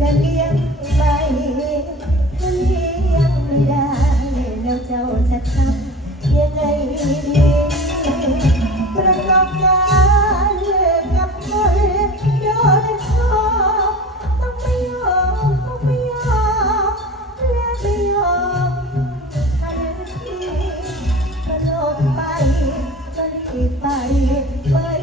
จะเลี้ยงไปถ้เลี้ยงไม่ได้แล้วเจ้าจะทำยังไงประสบการณ์กับคนโดยชอบต้องไม่ยอมต้องไม่ยอมและไม่ยอมทันทีกระโดดไปก็รีบไปไป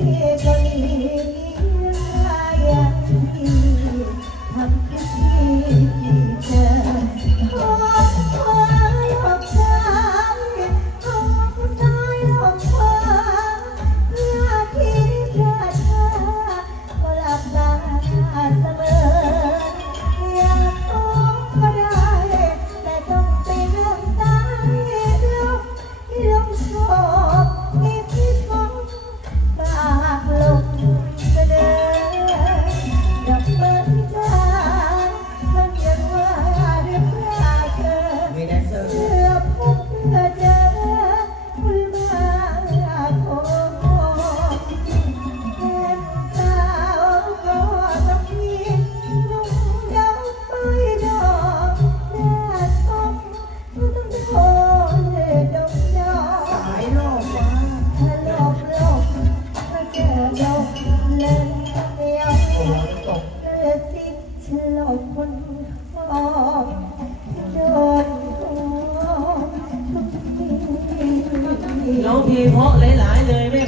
ร้องเพลงเพราะหลายๆเลยแม่